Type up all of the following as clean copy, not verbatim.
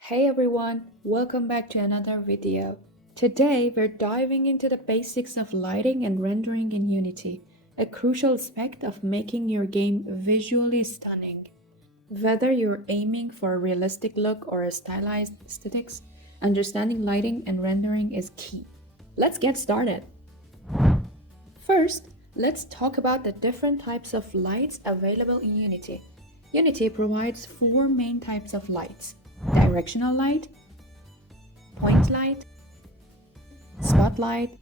Hey everyone, welcome back to another video. Today we're diving into the basics of lighting and rendering in Unity, a crucial aspect of making your game visually stunning. Whether you're aiming for a realistic look or a stylized aesthetics, understanding lighting and rendering is key. Let's get started. First, let's talk about the different types of lights available in Unity. Unity provides four main types of lights: directional light, point light, spotlight,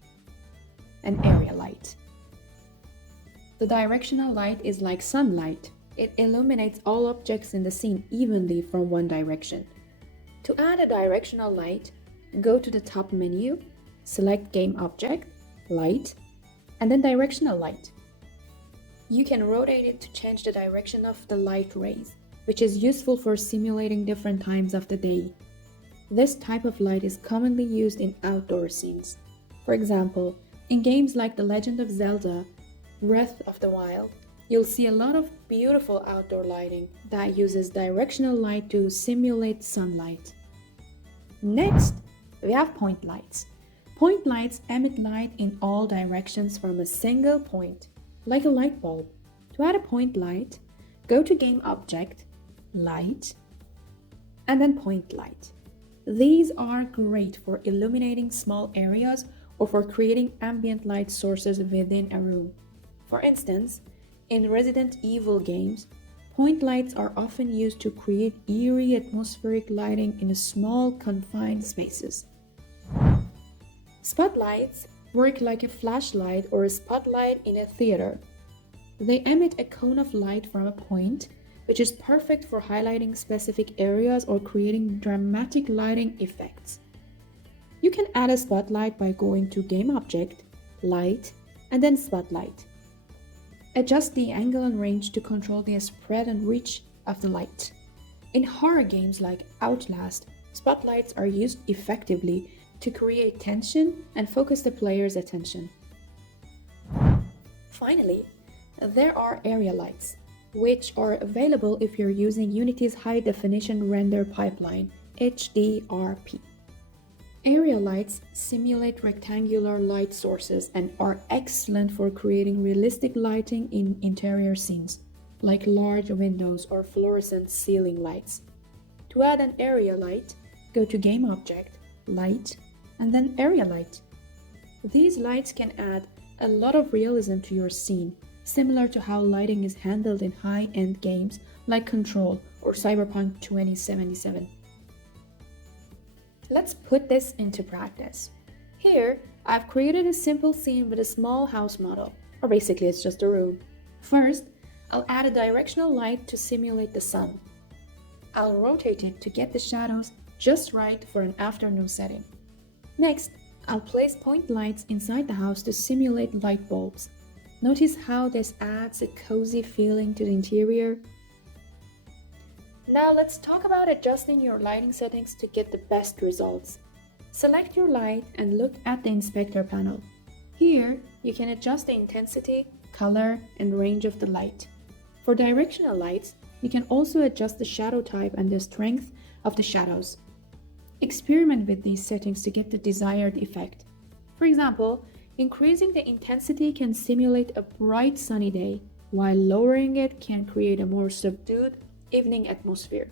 and area light. The directional light is like sunlight. It illuminates all objects in the scene evenly from one direction. To add a directional light, go to the top menu, select Game Object, Light, and then Directional Light. You can rotate it to change the direction of the light rays, which is useful for simulating different times of the day. This type of light is commonly used in outdoor scenes. For example, in games like The Legend of Zelda: Breath of the Wild, you'll see a lot of beautiful outdoor lighting that uses directional light to simulate sunlight. Next, we have point lights. Point lights emit light in all directions from a single point, like a light bulb. To add a point light, go to Game Object, Light, and then Point Light. These are great for illuminating small areas or for creating ambient light sources within a room. For instance, in Resident Evil games, point lights are often used to create eerie atmospheric lighting in small, confined spaces. Spotlights work like a flashlight or a spotlight in a theater. They emit a cone of light from a point, which is perfect for highlighting specific areas or creating dramatic lighting effects. You can add a spotlight by going to Game Object, Light, and then Spotlight. Adjust the angle and range to control the spread and reach of the light. In horror games like Outlast, spotlights are used effectively to create tension and focus the player's attention. Finally, there are area lights, which are available if you're using Unity's High Definition Render Pipeline, HDRP. Area lights simulate rectangular light sources and are excellent for creating realistic lighting in interior scenes, like large windows or fluorescent ceiling lights. To add an area light, go to Game Object, Light, and then Area Light. These lights can add a lot of realism to your scene, similar to how lighting is handled in high-end games like Control or Cyberpunk 2077. Let's put this into practice. Here, I've created a simple scene with a small house model, or basically it's just a room. First, I'll add a directional light to simulate the sun. I'll rotate it to get the shadows just right for an afternoon setting. Next, I'll place point lights inside the house to simulate light bulbs. Notice how this adds a cozy feeling to the interior. Now let's talk about adjusting your lighting settings to get the best results. Select your light and look at the inspector panel. Here, you can adjust the intensity, color, and range of the light. For directional lights, you can also adjust the shadow type and the strength of the shadows. Experiment with these settings to get the desired effect. For example, increasing the intensity can simulate a bright sunny day, while lowering it can create a more subdued evening atmosphere.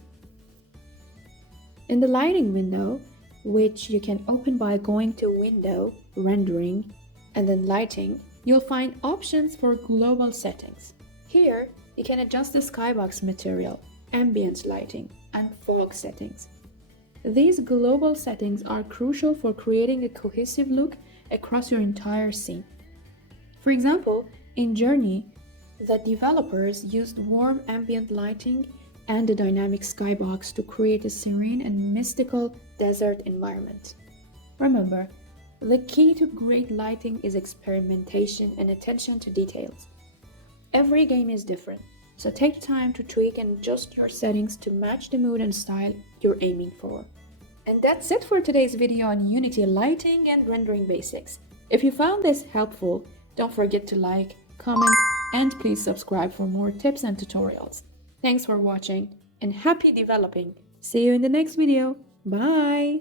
In the lighting window, which you can open by going to Window, Rendering, and then Lighting, you'll find options for global settings. Here, you can adjust the skybox material, ambient lighting, and fog settings. These global settings are crucial for creating a cohesive look across your entire scene. For example, in Journey, the developers used warm ambient lighting and a dynamic skybox to create a serene and mystical desert environment. Remember, the key to great lighting is experimentation and attention to details. Every game is different, so take time to tweak and adjust your settings to match the mood and style you're aiming for. And that's it for today's video on Unity lighting and rendering basics. If you found this helpful, don't forget to like, comment, And please subscribe for more tips and tutorials. Thanks for watching and happy developing. See you in the next video. Bye!